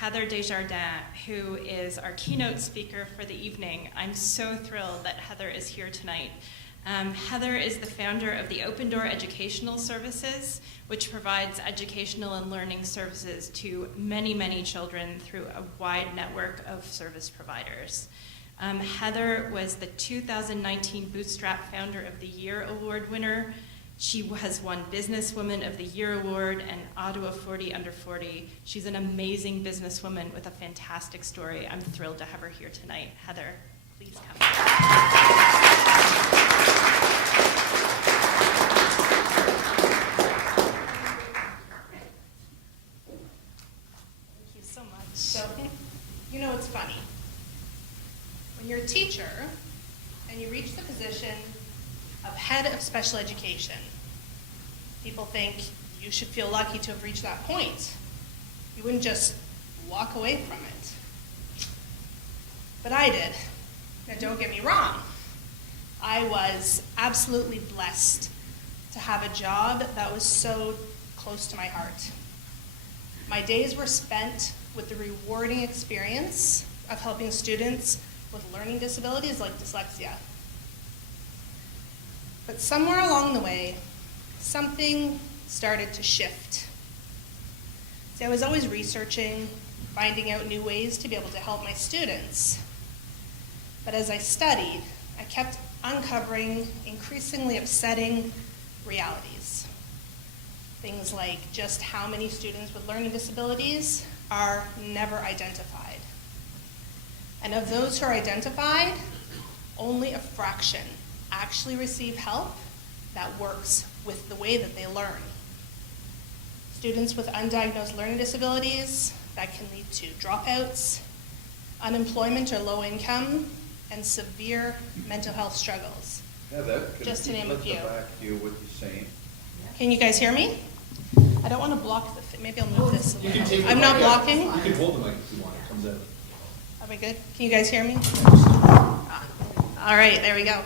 Heather Desjardins, who is our keynote speaker for the evening. I'm so thrilled that Heather is here tonight. Heather is the founder of the Open Door Educational Services, which provides educational and learning services to many, many children through a wide network of service providers. Heather was the 2019 Bootstrap Founder of the Year Award winner. She has won Businesswoman of the Year Award and Ottawa 40 Under 40. She's an amazing businesswoman with a fantastic story. I'm thrilled to have her here tonight. Heather, please come. Thank you so much. So, you know, it's funny. When you're a teacher and you reach the position of head of special education, people think you should feel lucky to have reached that point. You wouldn't just walk away from it. But I did. Now don't get me wrong. I was absolutely blessed to have a job that was so close to my heart. My days were spent with the rewarding experience of helping students with learning disabilities like dyslexia. But somewhere along the way, something started to shift. See, I was always researching, finding out new ways to be able to help my students. But as I studied, I kept uncovering increasingly upsetting realities. Things like just how many students with learning disabilities are never identified. And of those who are identified, only a fraction actually receive help that works with the way that they learn. Students with undiagnosed learning disabilities, that can lead to dropouts, unemployment or low income, and severe mental health struggles. Heather, just to name a few. Back to you what you're saying. Can you guys hear me? I don't want to block the, maybe I'll move this a You can little. take the I'm not mic out. blocking. You can hold the mic if you want, it comes out. Are we good? Can you guys hear me? Ah, all right, there we go.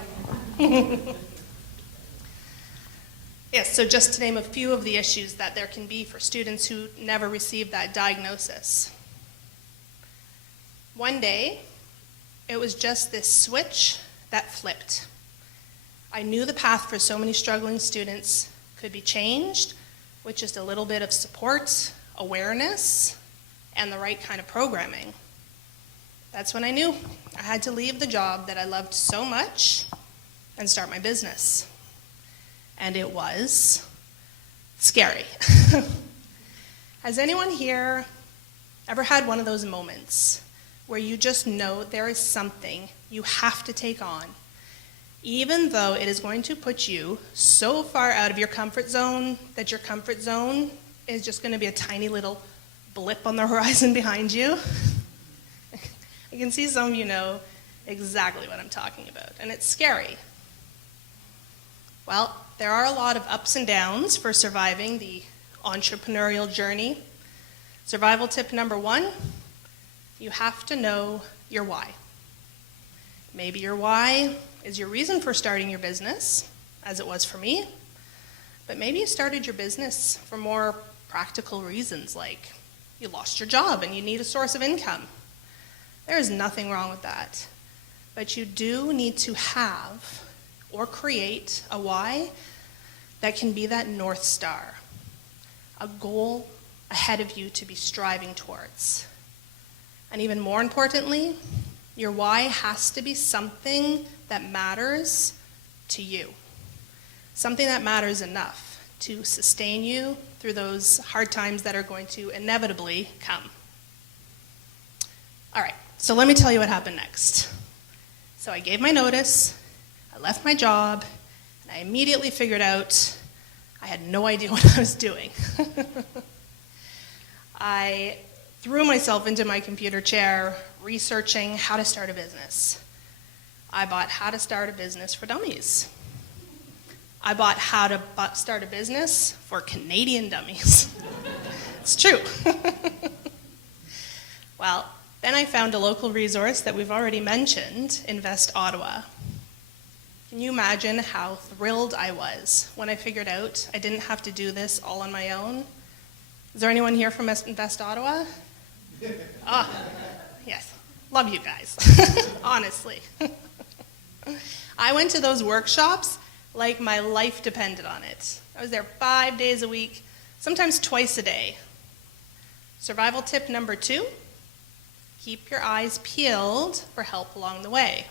Yes, so just to name a few of the issues that there can be for students who never receive that diagnosis. One day, it was just this switch that flipped. I knew the path for so many struggling students could be changed with just a little bit of support, awareness, and the right kind of programming. That's when I knew I had to leave the job that I loved so much and start my business. And it was scary. Has anyone here ever had one of those moments where you just know there is something you have to take on, even though it is going to put you so far out of your comfort zone that your comfort zone is just going to be a tiny little blip on the horizon behind you? I can see some of you know exactly what I'm talking about, and it's scary. Well, there are a lot of ups and downs for surviving the entrepreneurial journey. Survival tip number 1, you have to know your why. Maybe your why is your reason for starting your business, as it was for me, but maybe you started your business for more practical reasons, like you lost your job and you need a source of income. There is nothing wrong with that, but you do need to have or create a why that can be that North Star, a goal ahead of you to be striving towards. And even more importantly, your why has to be something that matters to you, something that matters enough to sustain you through those hard times that are going to inevitably come. All right, so let me tell you what happened next. So I gave my notice, I left my job, and I immediately figured out I had no idea what I was doing. I threw myself into my computer chair researching how to start a business. I bought How to Start a Business for Dummies. I bought How to Start a Business for Canadian Dummies. It's true. Well, then I found a local resource that we've already mentioned, Invest Ottawa. Can you imagine how thrilled I was when I figured out I didn't have to do this all on my own? Is there anyone here from Invest Ottawa? Ah, yes. Love you guys, honestly. I went to those workshops like my life depended on it. I was there 5 days a week, sometimes twice a day. Survival tip number 2, keep your eyes peeled for help along the way.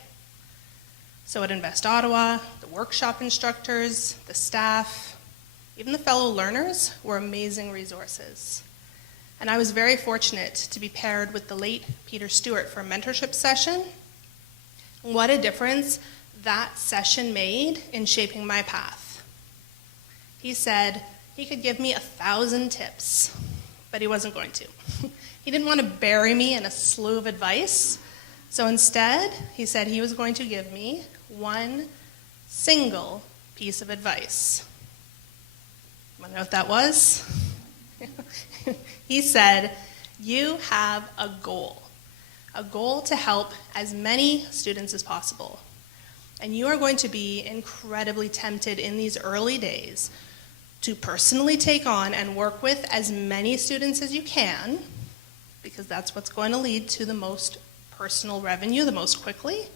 So at Invest Ottawa, the workshop instructors, the staff, even the fellow learners were amazing resources. And I was very fortunate to be paired with the late Peter Stewart for a mentorship session. What a difference that session made in shaping my path. He said he could give me 1,000 tips, but he wasn't going to. He didn't want to bury me in a slew of advice, so instead, he said he was going to give me one single piece of advice. Want to know what that was? He said, you have a goal to help as many students as possible. And you are going to be incredibly tempted in these early days to personally take on and work with as many students as you can, because that's what's going to lead to the most personal revenue the most quickly.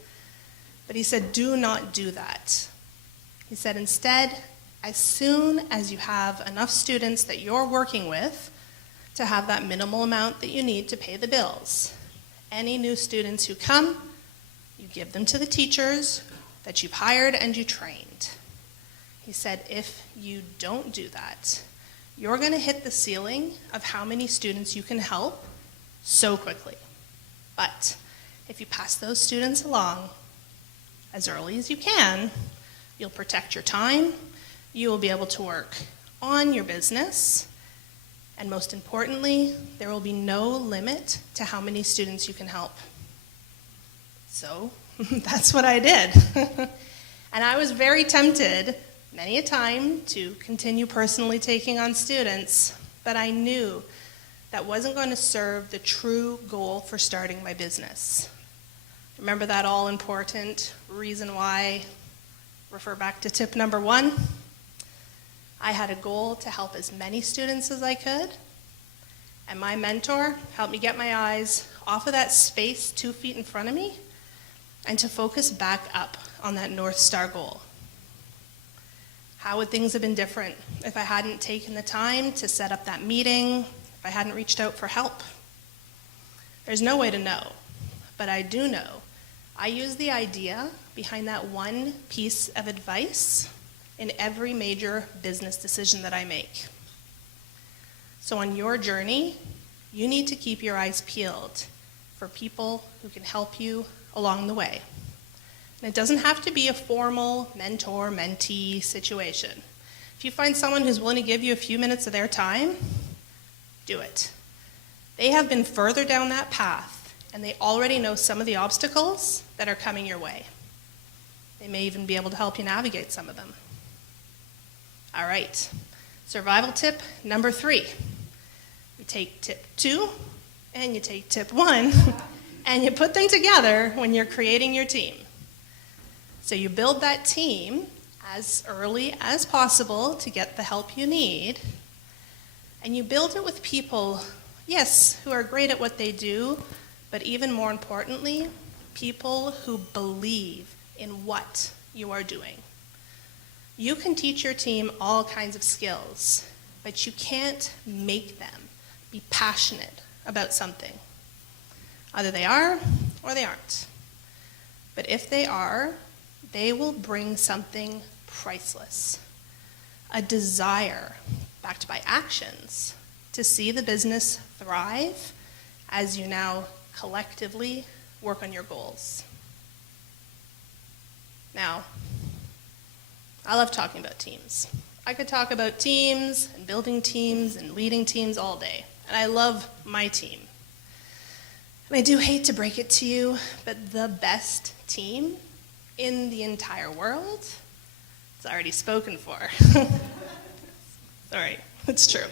But he said, do not do that. He said, instead, as soon as you have enough students that you're working with to have that minimal amount that you need to pay the bills, any new students who come, you give them to the teachers that you've hired and you trained. He said, if you don't do that, you're going to hit the ceiling of how many students you can help so quickly. But if you pass those students along as early as you can, you'll protect your time, you will be able to work on your business, and most importantly, there will be no limit to how many students you can help. So that's what I did. And I was very tempted many a time to continue personally taking on students, but I knew that wasn't going to serve the true goal for starting my business. Remember that all-important reason why? Refer back to tip number 1. I had a goal to help as many students as I could, and my mentor helped me get my eyes off of that space 2 feet in front of me and to focus back up on that North Star goal. How would things have been different if I hadn't taken the time to set up that meeting, if I hadn't reached out for help? There's no way to know, but I do know I use the idea behind that one piece of advice in every major business decision that I make. So on your journey, you need to keep your eyes peeled for people who can help you along the way. And it doesn't have to be a formal mentor-mentee situation. If you find someone who's willing to give you a few minutes of their time, do it. They have been further down that path, and they already know some of the obstacles that are coming your way. They may even be able to help you navigate some of them. All right, survival tip number 3. You take tip 2 and you take tip 1 and you put them together when you're creating your team. So you build that team as early as possible to get the help you need, and you build it with people, yes, who are great at what they do, but even more importantly, people who believe in what you are doing. You can teach your team all kinds of skills, but you can't make them be passionate about something. Either they are or they aren't. But if they are, they will bring something priceless. A desire, backed by actions, to see the business thrive as you now collectively work on your goals. Now, I love talking about teams. I could talk about teams and building teams and leading teams all day, and I love my team. And I do hate to break it to you, but the best team in the entire world is already spoken for. Sorry, it's true.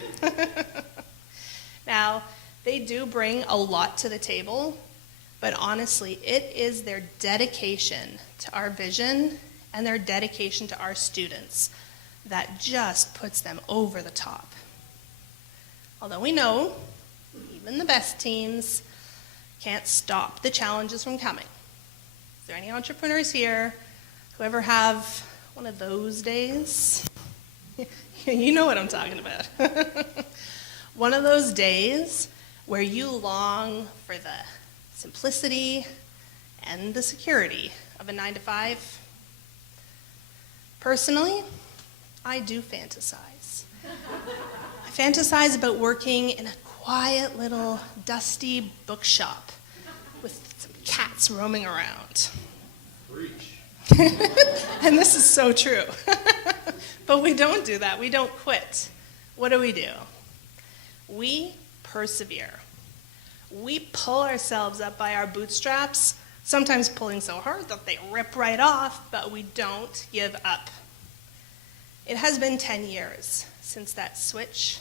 Now, they do bring a lot to the table, but honestly, it is their dedication to our vision and their dedication to our students that just puts them over the top. Although we know, even the best teams, can't stop the challenges from coming. Is there any entrepreneurs here who ever have one of those days? You know what I'm talking about. One of those days where you long for the simplicity and the security of a 9-to-5. Personally, I do fantasize. I fantasize about working in a quiet little dusty bookshop with some cats roaming around. Preach. And this is so true. But we don't do that. We don't quit. What do? We persevere. We pull ourselves up by our bootstraps, sometimes pulling so hard that they rip right off, but we don't give up. It has been 10 years since that switch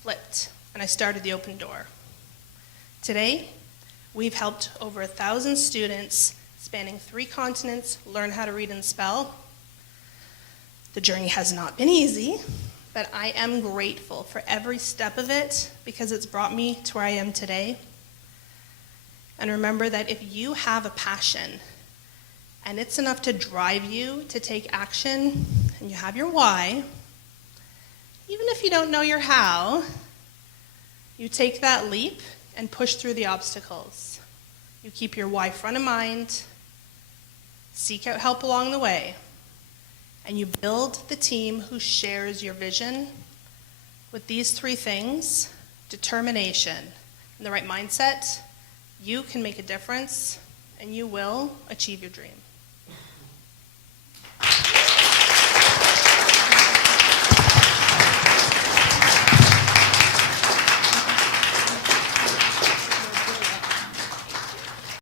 flipped and I started the Open Door. Today, we've helped over 1,000 students spanning 3 continents learn how to read and spell. The journey has not been easy, but I am grateful for every step of it because it's brought me to where I am today. And remember that if you have a passion and it's enough to drive you to take action and you have your why, even if you don't know your how, you take that leap and push through the obstacles. You keep your why front of mind, seek out help along the way, and you build the team who shares your vision. With these 3 things, determination and the right mindset, you can make a difference and you will achieve your dream.